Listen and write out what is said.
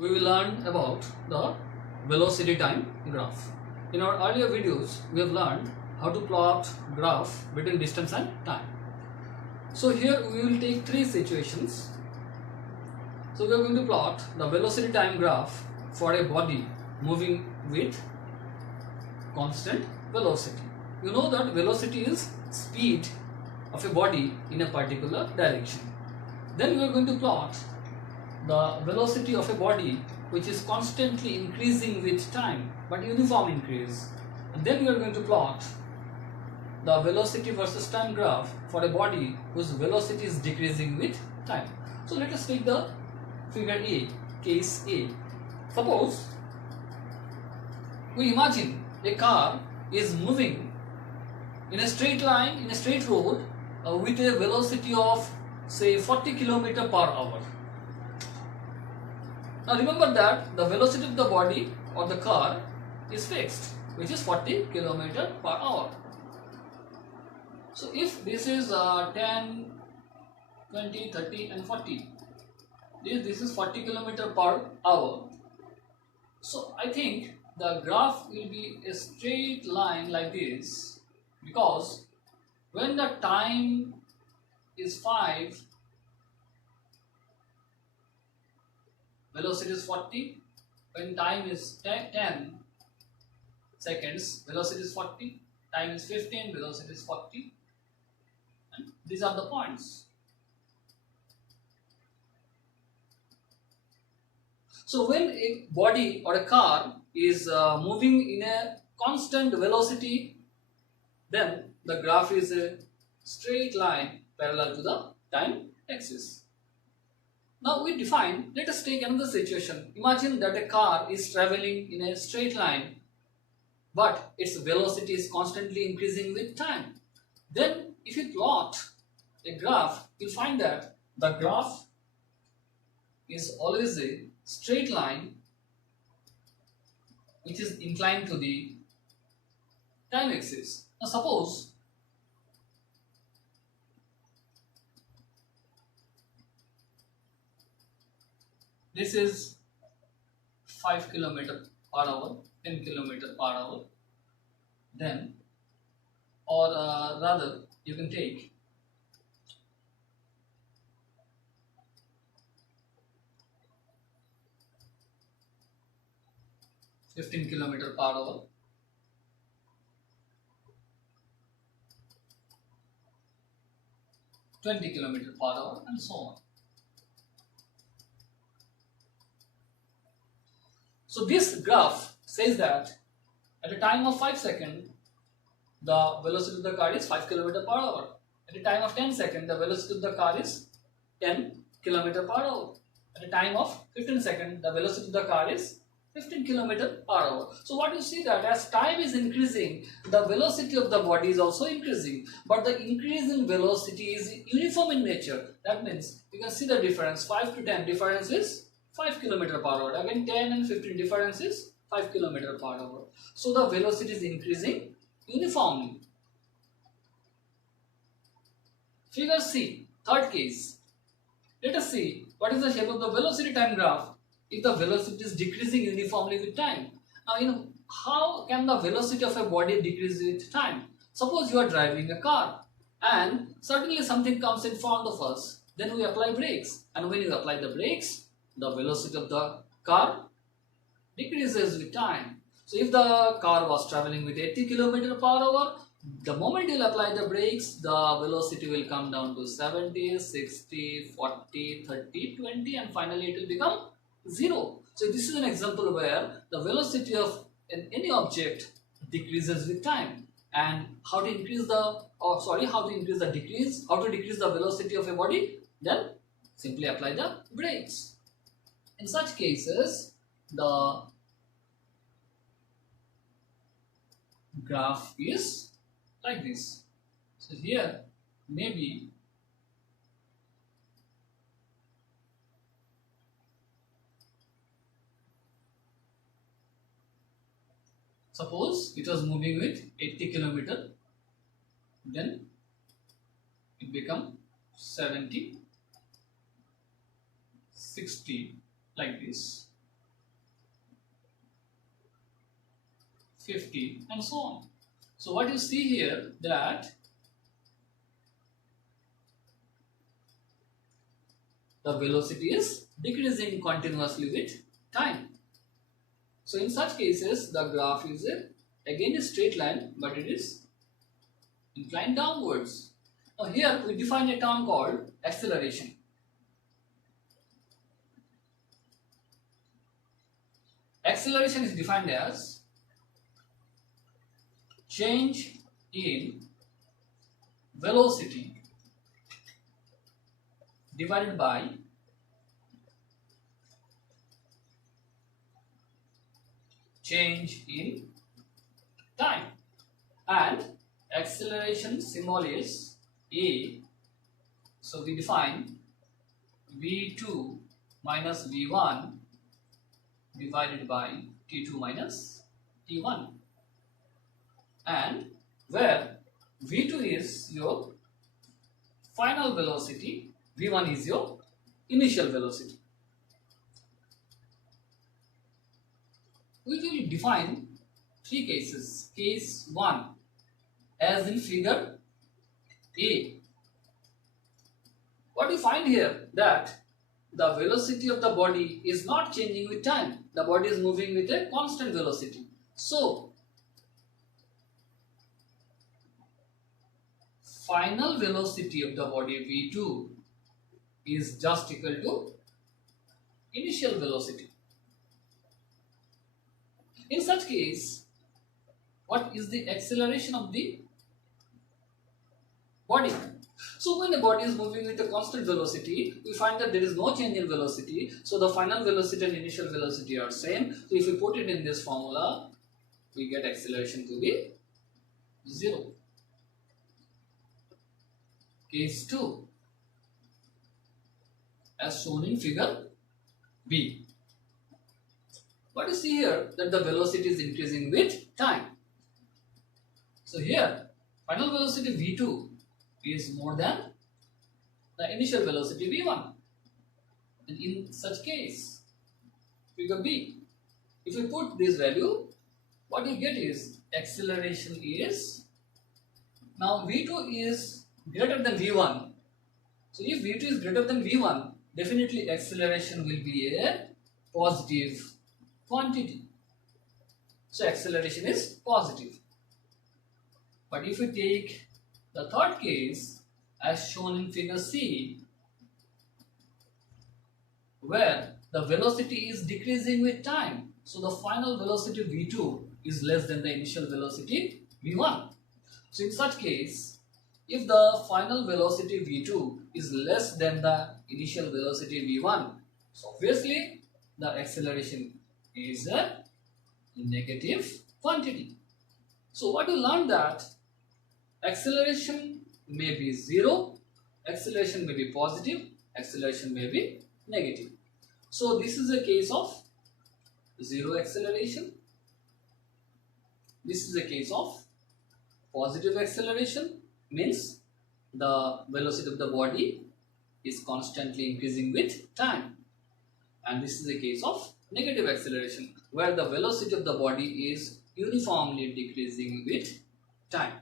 we will learn about the velocity time graph. In our earlier videos, we have learned how to plot graph between distance and time. So here we will take three situations. So we are going to plot the velocity time graph for a body moving with constant velocity. You know that velocity is speed of a body in a particular direction. Then we are going to plot the velocity of a body which is constantly increasing with time but uniform increase. And then we are going to plot the velocity versus time graph for a body whose velocity is decreasing with time. So let us take the figure A, case A. Suppose we imagine a car is moving in a straight line, in a straight road with a velocity of say 40 km per hour. Now remember that the velocity of the body or the car is fixed, which is 40 km per hour. So if this is 10, 20, 30 and 40, this is 40 km per hour. So I think the graph will be a straight line like this, because when the time is 5, velocity is 40. When time is 10 seconds, velocity is 40. Time is 15, velocity is 40. And these are the points. So when a body or a car is moving in a constant velocity, then the graph is a straight line parallel to the time axis. Now we define, let us take another situation. Imagine that a car is traveling in a straight line, but its velocity is constantly increasing with time. Then if you plot a graph, you'll find that the graph is always a straight line which is inclined to the time axis. Now suppose this is 5 km per hour, 10 km per hour, then or rather you can take 15 km per hour, 20 km per hour and so on. So this graph says that at a time of 5 seconds, the velocity of the car is 5 km per hour. At a time of 10 seconds, the velocity of the car is 10 km per hour. At a time of 15 seconds, the velocity of the car is 15 km per hour. So what you see that as time is increasing, the velocity of the body is also increasing. But the increase in velocity is uniform in nature. That means you can see the difference. 5 to 10 difference is 5 km per hour. Again 10 and 15 difference is 5 km per hour. So the velocity is increasing uniformly. Figure C, third case. Let us see what is the shape of the velocity time graph if the velocity is decreasing uniformly with time. Now how can the velocity of a body decrease with time? Suppose you are driving a car and suddenly something comes in front of us. Then we apply brakes, and when you apply the brakes, the velocity of the car decreases with time. So if the car was traveling with 80 km per hour, the moment you apply the brakes, the velocity will come down to 70, 60, 40, 30, 20 and finally it will become 0. So this is an example where the velocity of any object decreases with time. And how to increase the velocity of a body? Then simply apply the brakes. In such cases, the graph is like this. So here maybe suppose it was moving with 80 km, then it become 70, 60 like this. 50 and so on. So what you see here, that the velocity is decreasing continuously with time. So in such cases, the graph is again a straight line, but it is inclined downwards. Now here we define a term called acceleration. Acceleration is defined as change in velocity divided by change in time, and acceleration symbol is A. So we define v2 minus v1 divided by t2 minus t1, and where v2 is your final velocity, v1 is your initial velocity. We will define three cases. Case 1, as in figure A. What we find here, that the velocity of the body is not changing with time. The body is moving with a constant velocity. So, final velocity of the body v2 is just equal to initial velocity. In such case, what is the acceleration of the body? So when the body is moving with a constant velocity, we find that there is no change in velocity. So the final velocity and initial velocity are same. So if we put it in this formula, we get acceleration to be 0. Case 2, as shown in figure B. What you see here, that the velocity is increasing with time. So here, final velocity v2 is more than the initial velocity v1. And in such case, figure B, if we put this value, what you get is acceleration is, now v2 is greater than v1. So if v2 is greater than v1, definitely acceleration will be a positive quantity. So acceleration is positive. But if we take the third case, as shown in figure C, where the velocity is decreasing with time, so the final velocity v2 is less than the initial velocity v1. So in such case, if the final velocity v2 is less than the initial velocity v1, so obviously the acceleration is a negative quantity. So what you learned, that acceleration may be 0, acceleration may be positive, acceleration may be negative. So this is a case of 0 acceleration. This is a case of positive acceleration, means the velocity of the body is constantly increasing with time. And this is a case of negative acceleration, where the velocity of the body is uniformly decreasing with time.